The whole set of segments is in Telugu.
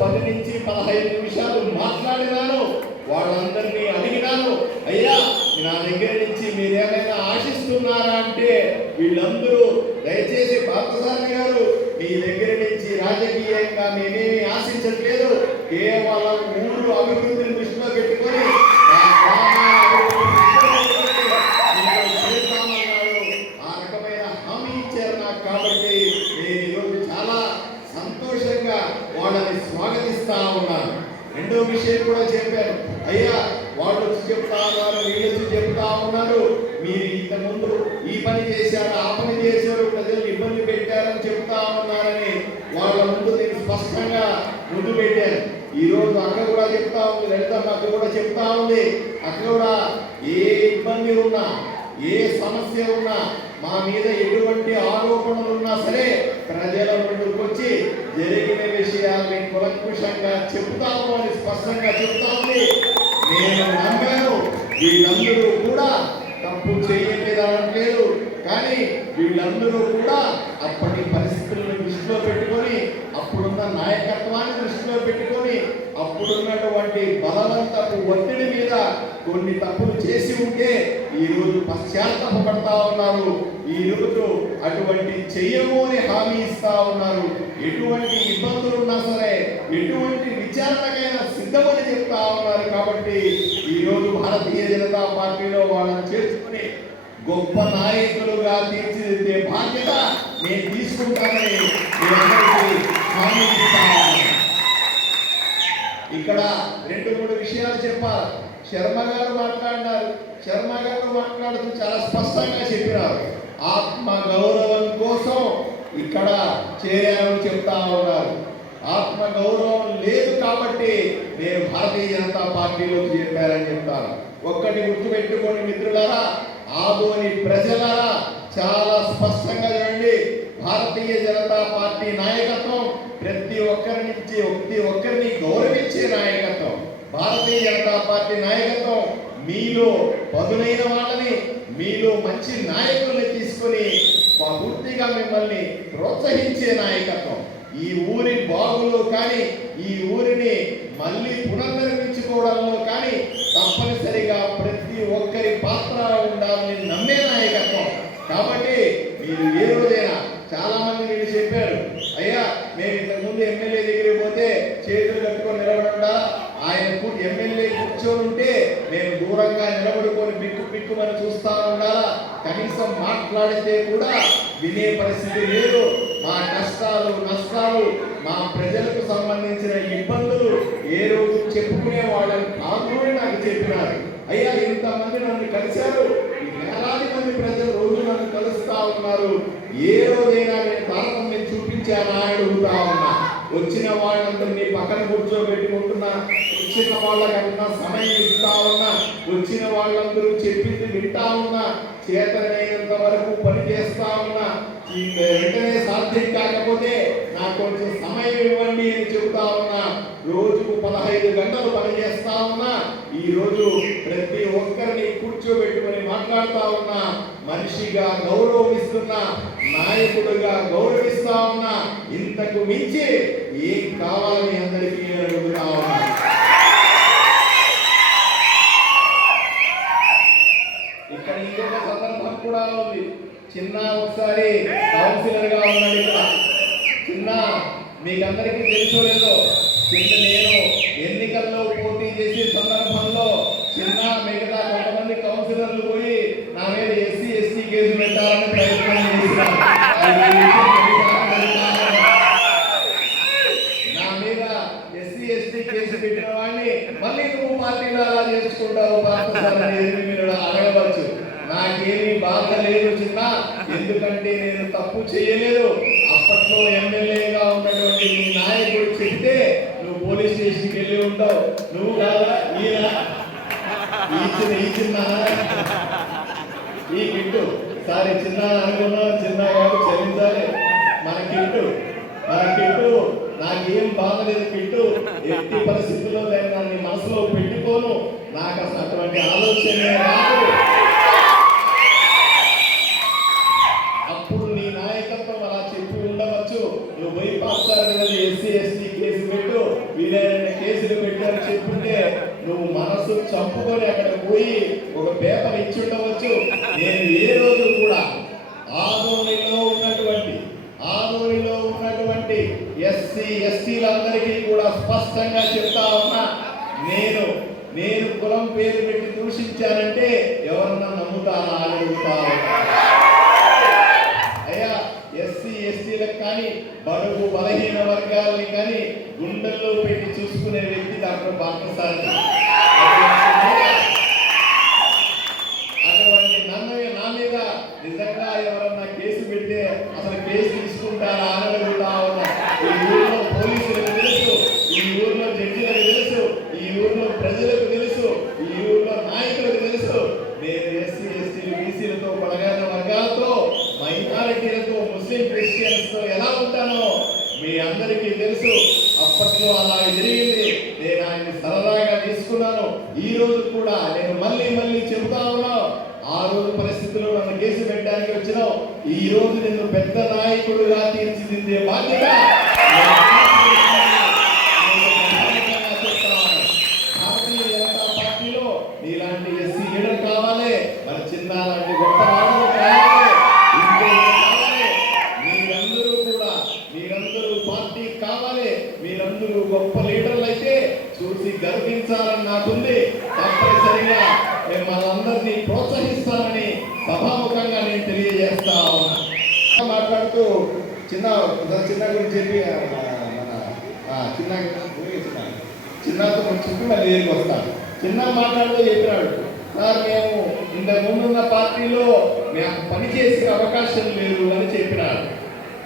పది నుంచి పదహైదు నిమిషాలు మాట్లాడినాను. వాళ్ళందరినీ అడిగినాను అయ్యా నా దగ్గర నుంచి మీరు ఏమైనా ఆశిస్తున్నారా అంటే వీళ్ళందరూ దయచేసి పార్థసారి గారు మీ దగ్గర నుంచి రాజకీయంగా మేమేమి ఆశించట్లేదు. కేవలం ఊరు అభివృద్ధిని దృష్టిలో పెట్టుకొని ఆ గ్రామాల అభివృద్ధిని దృష్టిలో పెట్టుకొని మీకు చేస్తామన్నారు. ఆ రకమైన హామీ ఇచ్చారు నాకు కాబట్టి నేను ఈరోజు చాలా సంతోషంగా వాళ్ళని స్వాగతిస్తా ఉన్నాను రెండో విషయం కూడా చెప్పాను అయ్యా వాళ్ళు వచ్చి చెప్తా ఉన్నారు వీళ్ళు వచ్చి చెప్తా ఉన్నారు మీరు ఇంత ముందు ఈ పని చేశారు ఆ పని చేశారు ప్రజలు ఇబ్బంది పెట్టారని చెప్తా ఉన్నారని వాళ్ళ ముందు నేను స్పష్టంగా ముందు పెట్టాను ఈ రోజు అక్క కూడా చెప్తా ఉంది లలితమ్మ అక్కడ కూడా చెప్తా ఉంది. అక్కడ కూడా ఏ ఇబ్బంది ఉన్నా ఏ సమస్య ఉన్నా మా మీద ఎటువంటి ఆరోపణలు ఉన్నా సరే ప్రజల ముందుకు వచ్చి జరిగిన విషయాన్ని కులంకుషంగా చెప్తాము అని స్పష్టంగా చెప్తా ఉంది. నేను నమ్మాను వీళ్ళందరూ కూడా తప్పు చేయలేదు అనట్లేదు కానీ వీళ్ళందరూ కూడా అప్పటి పరిస్థితులను దృష్టిలో పెట్టుకొని అప్పుడున్న నాయకత్వాన్ని దృష్టిలో పెట్టుకొని అప్పుడున్నటువంటి బలవంతపు ఒత్తిడి మీద కొన్ని తప్పులు చేసి ఉంటే ఈ రోజు పశ్చాత్తాపడతా ఉన్నారు ఈ రోజు అటువంటి చెయ్యము అని హామీ ఇస్తా ఉన్నారు ఎటువంటి ఇబ్బందులు ఉన్నా సరే ఎటువంటి విచారణకైనా సిద్ధమని చెప్తా ఉన్నారు కాబట్టి ఈ రోజు భారతీయ జనతా పార్టీలో వాళ్ళని చేర్చుకుని గొప్ప నాయకులుగా తీర్చిదిద్దే బాధ్యత నేను తీసుకుంటానని హామీ ఇస్తా ఉన్నాను. ఇక్కడ రెండు మూడు విషయాలు చెప్పాలి. శర్మ గారు మాట్లాడినారు. శర్మ గారు మాట్లాడుతూ చాలా స్పష్టంగా చెప్పినారు. ఆత్మ గౌరవం కోసం ఇక్కడ చేరామని చెప్తా ఉన్నారు. ఆత్మ గౌరవం లేదు కాబట్టి నేను భారతీయ జనతా పార్టీలోకి చెప్పారని చెప్తాను. ఒక్కటి గుర్తుపెట్టుకోండి మిత్రులారా ఆదోని ప్రజలారా చాలా స్పష్టంగా చూడండి. భారతీయ జనతా పార్టీ నాయకత్వం ప్రతి ఒక్కరి నుంచి ప్రతి ఒక్కరిని గౌరవించే నాయకత్వం భారతీయ జనతా పార్టీ నాయకత్వం. మీలో పదునైన వాళ్ళని మీలో మంచి నాయకుల్ని తీసుకొని పూర్తిగా మిమ్మల్ని ప్రోత్సహించే నాయకత్వం. ఈ ఊరి బాగులో కానీ ఈ ఊరిని మళ్ళీ పునర్నిర్మించుకోవడంలో కానీ తప్పనిసరిగా ప్రతి ఒక్కరి పాత్ర ఉండాలని నమ్మే నాయకత్వం. కాబట్టి మీరు ఏ రోజైనా చాలా మంది మీరు చెప్పారు అయ్యా మేము ఇంతకు ముందు ఎమ్మెల్యే దగ్గరికి పోతే చేతులు కట్టుకొని నిలబడా ఆయన కు- ఎమ్మెల్యే కూర్చొని ఉంటే మేము దూరంగా నిలబడుకొని బిక్కు బిక్కుమని చూస్తా ఉండాలా కనీసం మాట్లాడితే కూడా వినే పరిస్థితి లేదు. మా కష్టాలు నష్టాలు మా ప్రజలకు సంబంధించిన ఇబ్బందులు ఏ రోజు చెప్పుకునే వాళ్ళని కాదు అని నాకు చెప్పినారు. అయ్యా ఇంతమంది నన్ను కలిశారు. వేలాది మంది ప్రజలు రోజు నన్ను కలుస్తా ఉన్నారు. ఏ రోజైనా నేను తారతమ్యం చూపించానా అడుగుతా ఉన్నా. వచ్చిన వాళ్ళందరినీ పక్కన కూర్చోబెట్టుకుంటున్నా. వచ్చిన వాళ్ళకన్నా సమయం ఇస్తా ఉన్నా. వచ్చిన వాళ్ళందరూ చెప్పింది వింటా ఉన్నా. చేతనైనంత వరకు పని చేస్తా ఉన్నా ఈ వెంటనే సాధ్యం కాకపోతే నాకు కొంచెం సమయం ఇవ్వండి అని చెబుతా ఉన్నా. రోజుకు పదహైదు గంటలు పని చేస్తా ఉన్నా ఈ రోజు ప్రతి ఒక్కరిని కూర్చోబెట్టుకొని మాట్లాడుతా ఉన్నా మనిషిగా గౌరవిస్తున్నా నాయకుడిగా గౌరవిస్తా ఉన్నా ఇంతకు మించి ఏం కావాలని అందరికీ అడుగుతా ఉన్నా ఇక్కడ ఇంకొక సందర్భం కూడా ఉంది చిన్న ఒకసారి కౌన్సిలర్గా ఉన్నాడు ఇక్కడ. చిన్న మీకందరికీ తెలుసో లేదో చిన్న నేను ఎన్నికల్లో పోటీ చేసే సందర్భంలో చిన్న మిగతా కొంతమంది కౌన్సిలర్లు పోయి నా మీద ఎస్సీ ఎస్టీ కేసు పెట్టాలని ప్రయత్నం చేశారు అది ఈ విషయం తెలియక నా మీద ఎస్సీ ఎస్టీ కేసు పెట్టిన వాడిని మళ్ళీ నువ్వు పార్టీలో అలా చేసుకుంటావు పార్థసారని మీరు అడగవచ్చు నాకేమీ బాధ లేదు చిన్న ఎందుకంటే నేను తప్పు చేయలేదు అప్పట్లో ఎమ్మెల్యేగా ఉన్నటువంటి మీ నాయకుడు చెప్తే నువ్వు పోలీస్ స్టేషన్కి వెళ్ళి ఉంటావు నువ్వు కాదా ఈయన ఈ చిన్న ఈ చిన్న. ఈ కిట్టు. సారీ చిన్న అనుకున్నాను చిన్న కాదు క్షమించాలి. మన కిట్టు మన కిట్టు. నాకేం బాగలేదు కిట్టు. ఎట్టి పరిస్థితుల్లో నేను దాన్ని మనసులో పెట్టుకోను. నాకు అసలు అటువంటి ఆలోచనే రాదు. మీద ఎస్సీ ఎస్టీ కేసు పెట్టు వీలైన కేసులు పెట్టారు చెప్పుంటే నువ్వు మనసు చంపుకొని అక్కడ పోయి ఒక పేపర్ ఇచ్చి ఉండవచ్చు. నేను ఏ రోజు కూడా ఆదోనిలో ఉన్నటువంటి ఆదోనిలో ఉన్నటువంటి ఎస్సీ ఎస్టీలందరికీ కూడా స్పష్టంగా చెప్తా ఉన్నా నేను నేను కులం పేరు పెట్టి దూషించానంటే ఎవరన్నా నమ్ముతానా అని అడుగుతా Sacro Parque Sérgio. మాట్లాడుతూ చిన్న చిన్న గురించి చెప్పి ఆ, చిన్న చిన్నతో చెప్పి మళ్ళీ దగ్గరికి వస్తాను చిన్న మాట్లాడుతూ చెప్పినాడు. సార్ మేము ఇంతకు ముందున్న పార్టీలో మేము పనిచేసే అవకాశం లేదు అని చెప్పినాడు.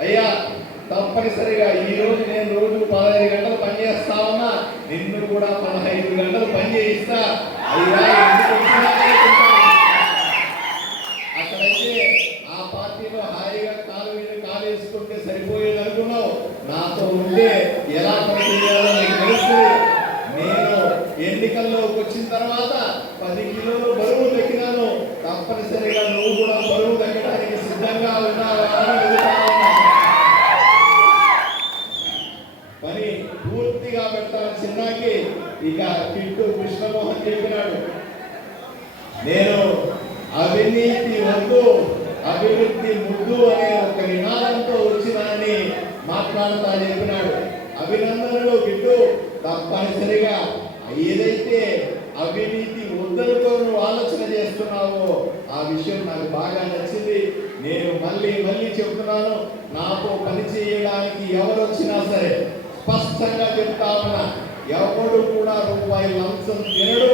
అయ్యా తప్పనిసరిగా ఈ రోజు నేను రోజు పదహైదు గంటలు పనిచేస్తా ఉన్నా నిన్ను కూడా పదహైదు గంటలు పని చేయిస్తా. అయ్యా ఎందుకు వచ్చినావో చెప్తాను. అక్కడైతే ఆ పార్టీలో హాయిగా కాలు మీద కాలు వేసుకుంటే సరిపోయేది అనుకున్నావు నాతో ఉంటే ఎలా పని చేయాలో నీకు తెలుస్తుంది నేను ఎన్నికల్లోకి వచ్చిన తర్వాత పది కిలోలు బరువు తగ్గినాను తప్పనిసరిగా నువ్వు కూడా బరువు తగ్గడానికి సిద్ధంగా ఉన్నావా అని అడుగుతా ఉన్నా. పని పూర్తిగా పెడతాను చిన్నాకి ఇక కిట్టు కృష్ణమోహన్ చెప్పినాడు. నేను అవినీతి వద్దు అభివృద్ధి ముద్దు అనే ఒక నినాదంతో వచ్చినాన్ని మాట్లాడుతా చెప్పినాడు. అభినందనలు గిట్టు తప్పనిసరిగా. ఏదైతే అవినీతి వద్దనుకో నువ్వు ఆలోచన చేస్తున్నావో ఆ విషయం నాకు బాగా నచ్చింది. నేను మళ్ళీ మళ్ళీ చెప్తున్నాను నాతో పని చేయడానికి ఎవరు వచ్చినా సరే స్పష్టంగా చెప్తా ఉన్నా ఎవడు కూడా రూపాయి లంచం తినడు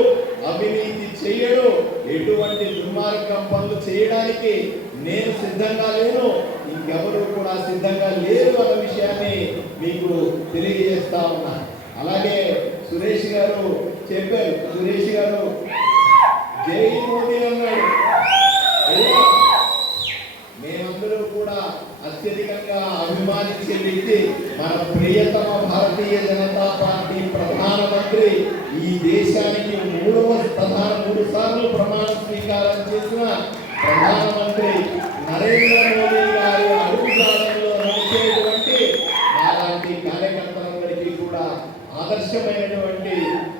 అవినీతి చేయడు ఎటువంటి దుర్మార్గం పనులు చేయడానికి నేను సిద్ధంగా లేను. ఇంకెవరు కూడా సిద్ధంగా లేరు అన్న విషయాన్ని మీకు తెలియజేస్తా ఉన్నా. అలాగే సురేష్ గారు చెప్పారు సురేష్ గారు జై మోదీ అన్నాడు అయ్యా మేమందరూ కూడా అత్యధికంగా అభిమానించే వ్యక్తి మన ప్రియతమ భారతీయ జనతా పార్టీ ప్రధానమంత్రి ఈ దేశానికి మూడవ ప్రధాన మూడు సార్లు ప్రమాణ స్వీకారం చేసిన ప్రధానమంత్రి నరేంద్ర మోదీ గారి అడుగుజాడల్లో నడిచేటువంటి అలాంటి కార్యకర్తలందరికీ కూడా ఆదర్శమైనటువంటి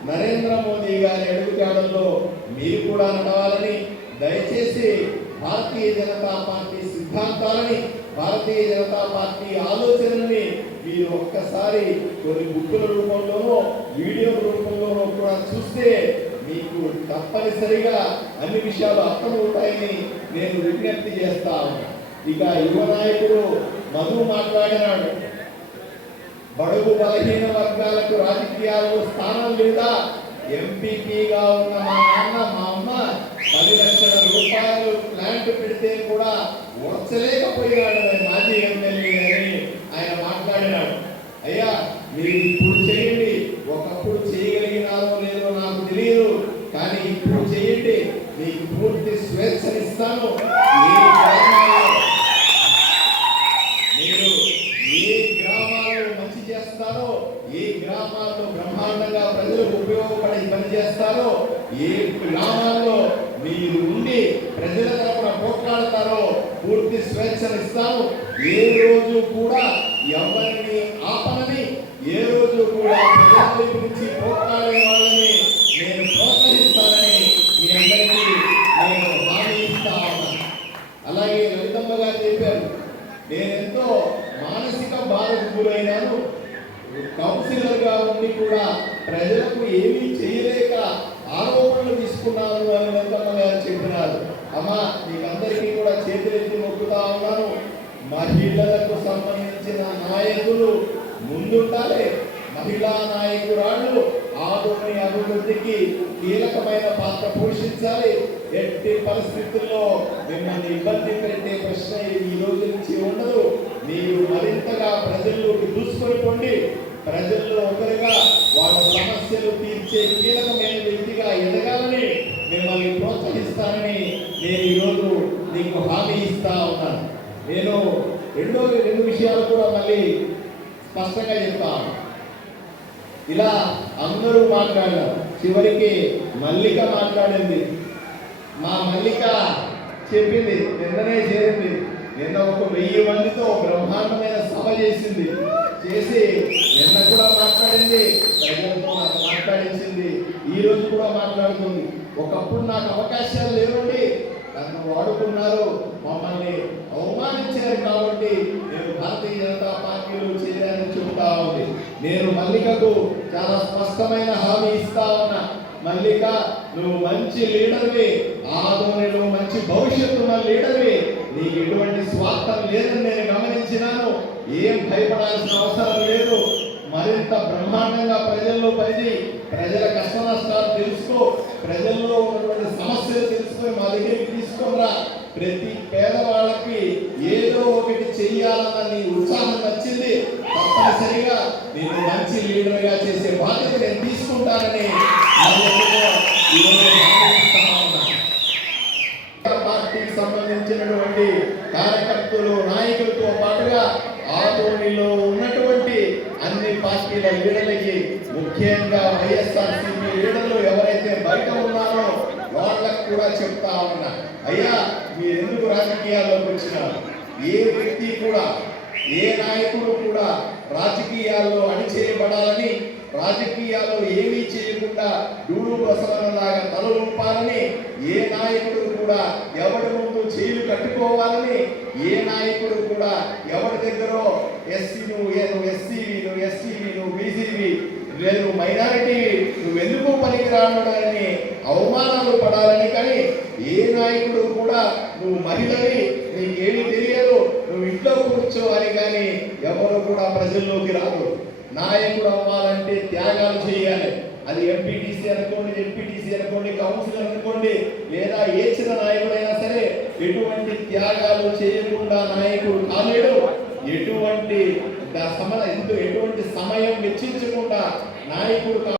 నరేంద్ర మోదీ గారి అడుగుజాడల్లో మీరు కూడా నడవాలని దయచేసి భారతీయ జనతా పార్టీ సిద్ధాంతాలని భారతీయ జనతా పార్టీ ఆలోచనలని మీరు ఒక్కసారి కొన్ని బుక్కుల రూపంలోనో వీడియో రూపంలోనో కూడా చూస్తే మీకు తప్పనిసరిగా అన్ని విషయాలు అర్థమవుతాయని నేను విజ్ఞప్తి చేస్తా ఇక యువ నాయకుడు మధు మాట్లాడినాడు. బడుగు బలహీన వర్గాలకు రాజకీయాల్లో స్థానం లేదా? ఎంపీపీగా ఉన్న మా నాన్న మా అమ్మ పది లక్షల రూపాయలు ప్లాంట్ పెడితే కూడా వచ్చలేకపోయినాడు మాజీ ఎమ్మెల్యే అని ఆయన మాట్లాడినాడు అయ్యా మీరు ఇప్పుడు చేయండి. ఒకప్పుడు చేయగలిగినారో లేదో నాకు తెలియదు. కానీ ఇప్పుడు చేయండి మీకు పూర్తి స్వేచ్ఛనిస్తాను ఏ గ్రామాల్లో మీరు ఏ గ్రామాల్లో మంచి చేస్తారో ఏ గ్రామాల్లో బ్రహ్మాండంగా ప్రజలకు ఉపయోగపడే పని చేస్తారో ఏ గ్రామాల్లో మీరు ఉండి ప్రజల తరపున పోట్లాడతారో పూర్తి స్వేచ్ఛను ఇస్తాను ఏ రోజు కూడా ఎవరిని ఆపనని ఏ రోజు కూడా ప్రజల దేశం వైపు నుంచి పోట్లాడే వాళ్ళని నేను ప్రోత్సహిస్తానని మీ అందరికీ నేను హామీ ఇస్తా అలాగే లలితమ్మ గారు చెప్పారు నేనెంతో మానసిక బాధకు గురైనాను. కౌన్సిలర్గా ఉండి కూడా ప్రజలకు ఏమీ చేయలేక ఆరోపణలు తీసుకున్నాను అని లలితమ్మ గారు చెప్పినారు. అమ్మా మీకందరికీ కూడా చేతులెత్తి మొక్కుతా ఉన్నాను. మహిళలకు సంబంధించిన నాయకులు ముందుండాలి. మహిళా నాయకురాళ్ళు ఆదోని అభివృద్ధికి కీలకమైన పాత్ర పోషించాలి. ఎట్టి పరిస్థితుల్లో మిమ్మల్ని ఇబ్బంది పెట్టే ప్రశ్న ఈ రోజు నుంచి ఉండదు. మీరు మరింతగా ప్రజల్లోకి దూసుకొనిపోండి ప్రజల్లో ఒకరిగా వాళ్ళ సమస్యలు తీర్చే కీలకమైన వ్యక్తిగా ఎదగాలని మిమ్మల్ని ప్రోత్సహిస్తానని నేను ఈరోజు నీకు హామీ ఇస్తా ఉన్నాను. నేను రెండో రెండు విషయాలు కూడా మళ్ళీ స్పష్టంగా చెప్తాను ఇలా అందరూ మాట్లాడారు. చివరికి మల్లిక మాట్లాడింది. మా మల్లిక చెప్పింది నిన్ననే చేరింది. నిన్న ఒక వెయ్యి మందితో బ్రహ్మాండమైన సభ చేసింది. చేసి నిన్న కూడా మాట్లాడింది ప్రజలతో మాట్లాడించింది. ఈ రోజు కూడా మాట్లాడుతుంది. ఒకప్పుడు నాకు అవకాశాలు లేవండి. నన్ను వాడుకున్నారు మమ్మల్ని అవమానించారు కాబట్టి నేను భారతీయ జనతా పార్టీలో చేరానని చెబుతా ఉంది. నేను మల్లికకు చాలా స్పష్టమైన హామీ ఇస్తా ఉన్నా. మల్లిక నువ్వు మంచి లీడర్వి. నువ్వు మంచి భవిష్యత్తు ఉన్న లీడర్వి. నీకు ఎటువంటి స్వార్థం లేదని నేను గమనించినాను. ఏం భయపడాల్సిన అవసరం లేదు. మరింత బ్రహ్మాండంగా ప్రజల్లో పరిధి ప్రజల కష్ట నష్టాలు తెలుసుకో. ప్రజల్లో ఉన్నటువంటి సమస్యలు తెలుసుకొని మా దగ్గరికి తీసుకురా ప్రతి పేదవాళ్ళకి ఏదో ఒకటి చెయ్యాలన్న నీ ఉత్సాహం నచ్చింది తప్పనిసరిగా నేను మంచి లీడర్గా చేసే బాధ్యత నేను తీసుకుంటానని పార్టీకి సంబంధించినటువంటి కార్యకర్తలు నాయకులతో పాటుగా ఆదోనిలో ఉన్నటువంటి అన్ని పార్టీల లీడర్లకి ముఖ్యంగా వైఎస్ఆర్సీపీ లీడర్లు ఎవరైతే బయట ఉన్నారో వాళ్ళకు కూడా చెప్తా ఉన్నా. అయ్యా మీరు ఎందుకు రాజకీయాల్లోకి వచ్చినారు ఏ వ్యక్తి కూడా ఏ నాయకుడు కూడా రాజకీయాల్లో అణిచేయబడాలని రాజకీయాల్లో ఏమీ చేయకుండా డూడు బసవనలాగా తలరూపాలని ఏ నాయకుడు కూడా ఎవరి ముందు చేలు కట్టుకోవాలని ఏ నాయకుడు కూడా ఎవరి దగ్గర ఎస్సీ నువ్వు ఏ- నువ్వు ఎస్సీవి నువ్వు ఎస్సీవి నువ్వు బీసీవి లేదు మైనారిటీ నువ్వు ఎందుకు రావడానికి అవమానాలు పడాలని కానీ ఏ నాయకుడు కూడా నువ్వు మహిళని నీకేమీ తెలియదు. నువ్వు ఇంట్లో కూర్చోవాలి కానీ ఎవరు కూడా ప్రజల్లోకి రాదు నాయకుడు అవ్వాలంటే త్యాగాలు చేయాలి. అది ఎంపీటీసీ అనుకోండి ఎంపీటీసీ అనుకోండి కౌన్సిలర్ అనుకోండి లేదా ఏ చిన్న నాయకుడైనా సరే ఎటువంటి త్యాగాలు చేయకుండా నాయకుడు కాలేడు. ఎటువంటి ద- సమ ఎటువంటి సమయం వెచ్చించకుండా నాయకుడు కా-